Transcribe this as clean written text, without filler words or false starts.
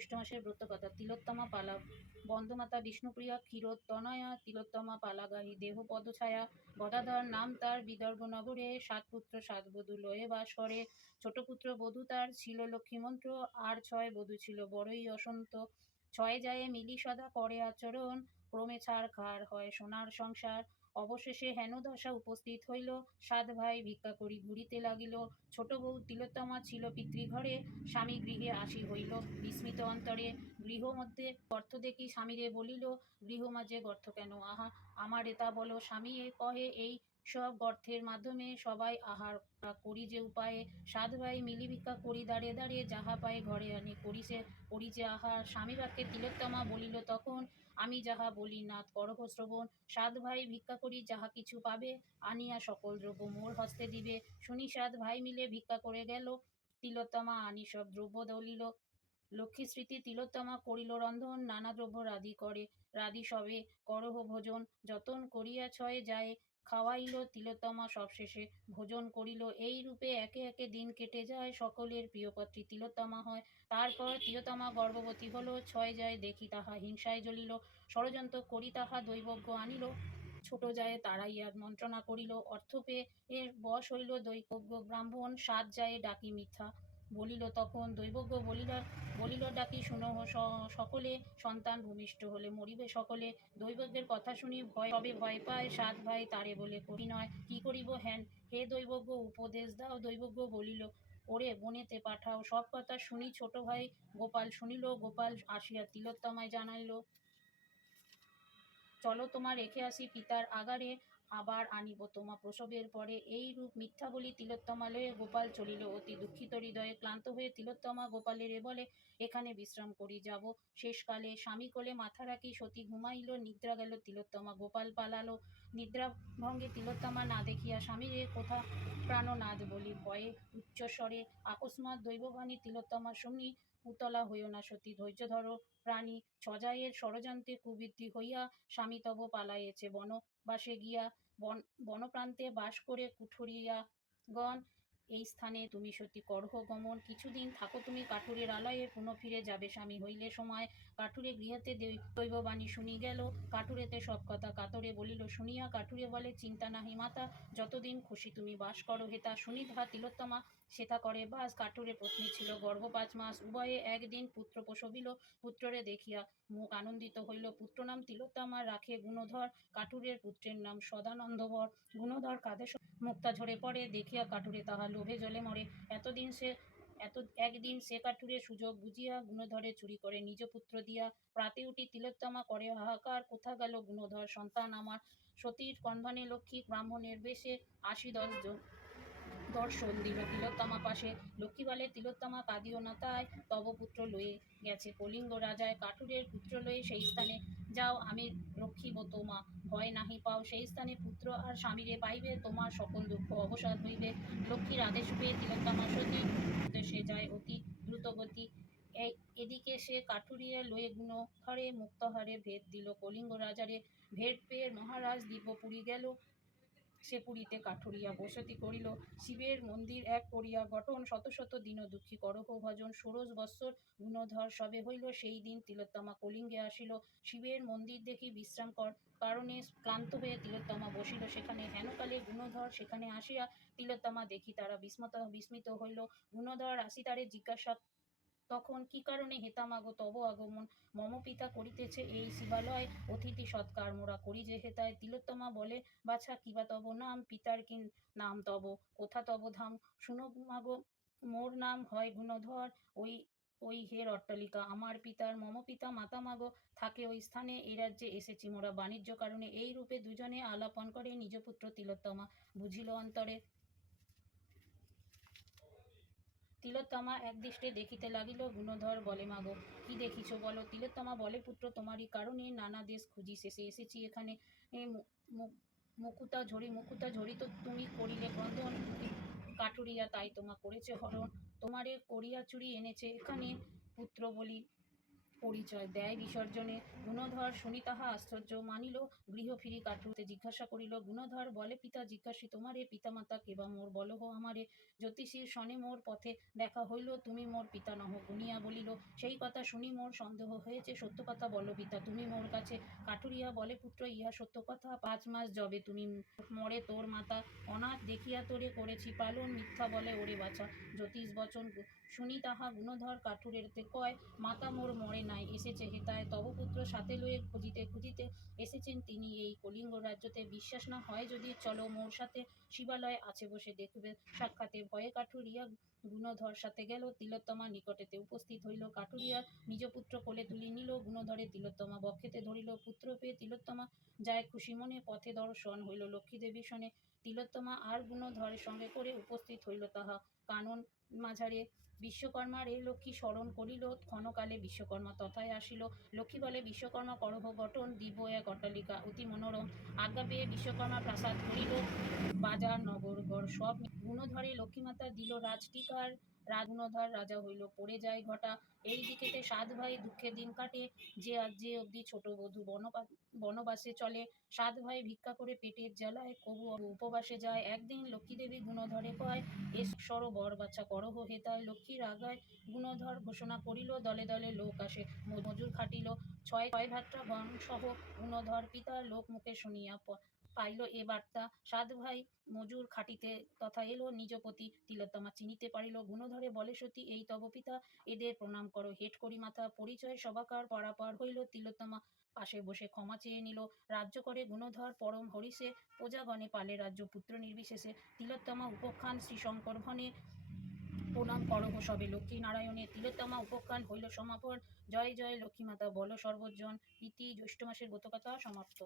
জ্যৈষ্ঠ মাসের ব্রতকথা। তিলোত্তমা পালা। বন্দমাতা বিষ্ণুপ্রিয়া ক্ষীরোত্তনয়া তিলোত্তমা পালাগাহী দেহ পদছায়া। গদাধর নাম তার বিদর্ভ নগরে, 7 পুত্র 7 বধূ লয়ে বাস করে। ছোট পুত্র বধূ তার ছিল লক্ষ্মীমন্ত্র, আর 6 বধূ ছিল বড়ই অসন্ত। 6 যায় মিলি সদা করে আচরণ, ক্রমে ছাড়খাড় হয় সোনার সংসার। অবশেষে হেন দশা উপস্থিত হইল, 7 ভাই ভিক্ষা করি ঘুরিতে লাগিল। ছোট বউ তিলোত্তমা ছিল পিতৃঘরে, স্বামী গৃহে আসি হইল বিস্মিত অন্তরে। গৃহ মধ্যে গর্ত দেখি স্বামীরে বলিল, গৃহ মাঝে গর্ত কেন আহা, আমার এটা বলো। স্বামী কহে, এই সব গর্তের মাধ্যমে সবাই আহার করি যে উপায়ে। 7 ভাই মিলি ভিক্ষা করি দাঁড়ে দাঁড়ে, যাহা পায় ঘরে আনি করি যে আহার। স্বামী বাক্যে তিলোত্তমা বলিল তখন, আমি যাহা বলি নাথ করহ শ্রবণ। 7 ভাই ভিক্ষা করি যাহা কিছু পাবে, আনিয়া সকল দ্রব্য মোর হস্তে দিবে। শুনি 7 ভাই মিলে ভিক্ষা করে গেল, তিলোত্তমা আনি সব দ্রব্য দলিল। লক্ষ্মী স্মৃতি তিলোত্তমা করিল রন্ধন, নানা দ্রব্য রাধি করে। রাধি সবে করহ ভোজন, যতন করিয়া 6 যায় খাওয়াইল তিলোত্তমা সবশেষে ভোজন করিল। এই রূপে একে একে দিন কেটে যায়, সকলের প্রিয়পাত্রী তিলোত্তমা হয়। তারপর তিলোত্তমা গর্ভবতী হল, 6 যায় দেখি তাহা হিংসায় জ্বলিল। ষড়যন্ত্র করি তাহা দৈবজ্ঞ আনিল, ছোট যায় তাড়াইয়া মন্ত্রণা করিল। অর্থ পেয়ে এর বশ হইল দৈবজ্ঞ ব্রাহ্মণ, 7 যায় ডাকি মিথ্যা বলিল তখন। দৈবজ্ঞ বলিল ডাকি শুনহ সকলে, সন্তান ভূমিষ্ঠ হলে মরিবে সকলে। দৈবজ্ঞের কথা শুনি সবে ভয় পায়, 7 ভাই তারে বলে করি নয় কি করিব হেন, হে দৈবজ্ঞ উপদেশ দাও। দৈবজ্ঞ বলিল, ওরে বনেতে পাঠাও। সব কথা শুনি ছোট ভাই গোপাল শুনিল, গোপাল আসিয়া তিলোত্তমায় জানাইল, চলো তোমা রেখে আসি পিতার আগারে, আবার আনিব তোমা প্রসবের পরে। এই রূপ মিথ্যা বলি তিলোত্তমা লয়ে গোপাল চলিল অতি দুঃখিত হৃদয়ে। ক্লান্ত হয়ে তিলোত্তমা গোপালের বলে, এখানে বিশ্রাম করি যাব শেষকালে। স্বামী কোলে মাথা রাখি সতী ঘুমাইল, নিদ্রা গেল তিলোত্তমা গোপাল পালালো। নিদ্রা ভঙ্গে তিলোত্তমা না দেখিয়া স্বামীরে কোথা প্রাণনাথ বলি ভয়ে উচ্চস্বরে। আকস্মাৎ দৈববাণী তিলোত্তমা শুনি, উতলা হইও না সতী ধৈর্য ধরো প্রাণী। 6 জায়ের ষড়যন্ত্রে কুবুদ্ধি হইয়া স্বামী তব পালাইয়াছে বনবাসে গিয়া। বনপ্রান্তে বাস করে কুঠুরিয়াগণ, এই স্থানে তুমি সতী করহ গমন। কিছুদিন থাকো তুমি কাঠুরের আলয়ে, পুনঃ ফিরে যাবে স্বামী হইলে সময়। কাঠুরে গৃহেতে দৈববাণী শুনি গেল, কাঠুরেতে সব কথা কাতরে বলিল। শুনিয়া কাঠুরে বলে, চিন্তা নাহি মাতা, যতদিন খুশি তুমি বাস করো হেতা। শুনি তাহা তিলোত্তমা সেথা করে বাস। কাঠুরে পত্নী ছিল গর্ভ 5 মাস, উভয়ে একদিন পুত্র প্রসবিল। পুত্ররে দেখিয়া মুখ আনন্দিত হইল, পুত্র নাম তিলোত্তমা রাখে গুণধর। কাঠুরের পুত্রের নাম সদানন্দবর। গুণধর কাঁধে মুক্তা ঝরে পড়ে, দেখিয়া কাঠুরে তাহা লোভে জ্বলে মরে। একদিন সে কাঠুরে সুযোগ বুঝিয়া গুণধরে চুরি করে নিজ পুত্র দিয়া। প্রাতে উঠি তিলোত্তমা করে হাহাকার, কোথা গেল গুণধর সন্তান আমার। সতীর কন্ধনে লক্ষ্মী ব্রাহ্মণের বেশে, 80-10 জন দর্শন দিল তিলোত্তমা পাশে। লক্ষ্মী বলে, তিলোত্তমা কাঁদিও না তাই, তব পুত্র লয়ে গেছে কলিঙ্গ রাজায়। কাঠুরের পুত্র লয়ে সেই স্থানে যাও, আমি রক্ষিব তোমা, ভয় নাহি পাও। সেই স্থানে পুত্র আর স্বামীরে পাইবে, তোমার সকল দুঃখ অবসাদ হইবে। লক্ষ্মীর আদেশ পেয়ে তিলোত্তমা সতী সে যায় অতি দ্রুতগতি। এদিকে সে কাঠুরিয়া লয়ে গুণধরে মুক্তহারে ভেদ দিল কলিঙ্গ রাজারে। ভেদ পেয়ে মহারাজ দিব্যপুরী গেল, সে পুরীতে কাঠুরিয়া বসতি করিল। শিবের মন্দির এক করিয়া গঠন, শত শত দীন দুঃখী করহ ভজন। 16 বৎসর গুণধর সবে হইল, সেই দিন তিলোত্তমা কলিঙ্গে আসিল। শিবের মন্দির দেখি বিশ্রাম কারণে ক্লান্ত হয়ে তিলোত্তমা বসিল সেখানে। হেনকালে গুণধর সেখানে আসিয়া তিলোত্তমা দেখি তারা বিস্মিত হইল। গুণধর আসি তারে জিজ্ঞাসা তখন, কি কারণে হেতা মাগো তব আগমন? মম পিতা করিতেছে এই শিবালয়, অতিথি সৎকার মোরা করি যে হেতায়। তিলোত্তমা বলে, বাছা কিবা তব নাম? পিতার কি নাম তব? কোথা তব ধাম? শুনো মাগো, মোর নাম হয় গুণধর, ওই ওই হের অট্টালিকা আমার পিতার। মম পিতা মাতা মাগো থাকে ওই স্থানে। এই রাজ্যে এসেছি মোরা বাণিজ্য কারণে। এই রূপে দুজনে আলাপন করে নিজ পুত্র তিলোত্তমা বুঝিল অন্তরে। তিলোত্তমা একদৃষ্টে দেখিতে লাগিল। গুণধর বলে, মাগো কি দেখিছ বলো? তিলোত্তমা বলে, পুত্র তোমারই কারণে নানা দেশ খুঁজি শেষে এসেছি এখানে। মুকুতা ঝরি তো তুমি করিলে ক্রন্দন, কাঠুরিয়া তাই তোমা করেছে হরণ। তোমারে করিয়া চুরি এনেছে এখানে, পুত্র বলি পরিচয় দেয় বিসর্জনে। গুণধর শুনি তাহা আশ্চর্য মানিল, গৃহ ফিরি কাঠুরতে জিজ্ঞাসা করিল। গুণধর বলে, পিতা জিজ্ঞাসি তোমারে, পিতামাতা কেবা মোর বলহ আমারে। জ্যোতিষীর সনে মোর পথে দেখা হইল, তুমি মোর পিতা নহ। গুনিয়া বলিল, সেই কথা শুনি মোর সন্দেহ হয়েছে, সত্য কথা বলো পিতা তুমি মোর কাছে। কাঠুরিয়া বলে, পুত্র ইহা সত্য কথা, 5 মাস যবে তুমি মরে তোর মাতা অনাথ দেখিয়া তোরে করেছি পালন, মিথ্যা বলে ওরে বাছা। জ্যোতিষ বচন শুনি তাহা গুণধর কাঠুরেতে কয়, মাতা মোর মরে নাই, এসেছে হেতায় তব পুত্র সাথে লয়ে, খুঁজিতে খুঁজিতে এসেছেন তিনি এই কলিঙ্গ রাজ্যতে। বিশ্বাস না হয় যদি চলো মোর সাথে, শিবালয় আছে বসে দেখবে সাক্ষাতে। ভয়ে কাঠুরিয়া গুণধর সাথে গেল, তিলোত্তমা নিকটেতে উপস্থিত হইল। কাঠুরিয়া নিজ পুত্র কোলে তুলি নিল, গুণধরে তিলোত্তমা বক্ষেতে ধরিল। পুত্র পেয়ে তিলোত্তমা যায় খুশি মনে, পথে দর্শন হইল লক্ষ্মী দেবী শোনে। তিলোত্তমা আর গুণধরের সঙ্গে করে উপস্থিত হইল তাহা কানন মাঝারে। বিশ্বকর্মার এ লক্ষ্মী স্মরণ করিল, ক্ষণকালে বিশ্বকর্মা তথায় আসিল। লক্ষ্মী বলে, বিশ্বকর্মা করহ গঠন, দিব্য এক অট্টালিকা অতি মনোরম। আজ্ঞা পেয়ে বিশ্বকর্মা প্রাসাদ করিল, বাজার নগর ঘর সব। গুণধরে লক্ষ্মীমাতা দিল রাজটিকার, গুণধর রাজা হইল পড়ে যায় ঘটা। এই দিকেতে 7 ভাই দুঃখে দিন কাটে, যে যে অবধি ছোট বধূ বনবাসে চলে। 7 ভাই ভিক্ষা করে পেটের জ্বালায়, কবু উপবাসে যায়। একদিন লক্ষ্মীদেবী গুণধরে কয়, এস সর বর বাছা করহ হেতায়। লক্ষ্মীর আজ্ঞায় গুণধর ঘোষণা করিল, দলে দলে লোক আসে মজুর খাটিল। 6 ভাত্রা গণ সহ গুণধর পিতা লোক মুখে শুনিয়া পাইল এ বার্তা। 7 ভাই মজুর খাটিতে তথা এলো, নিজ পতি তিলোত্তমা চিনিতে পারিল। গুণধরে বলে, সতী এই তব পিতা, এদের প্রণাম করো, হেট করি মাথা। পরিচয় সবাকার পারাপার হইল, তিলোত্তমা পাশে বসে ক্ষমা চেয়ে নিল। রাজ্য করে গুণধর পরম হরিষে, প্রজাগণে পালে রাজ্য পুত্র নির্বিশেষে। তিলোত্তমা উপখ্যান শ্রীশঙ্কর ভনে, প্রণাম করহ সবে লক্ষ্মী নারায়ণে। তিলোত্তমা উপখ্যান হইল সমাপন, জয় জয় লক্ষ্মীমাতা বল সর্বজন। ইতি জ্যৈষ্ঠ মাসের ব্রতকথা সমাপ্ত।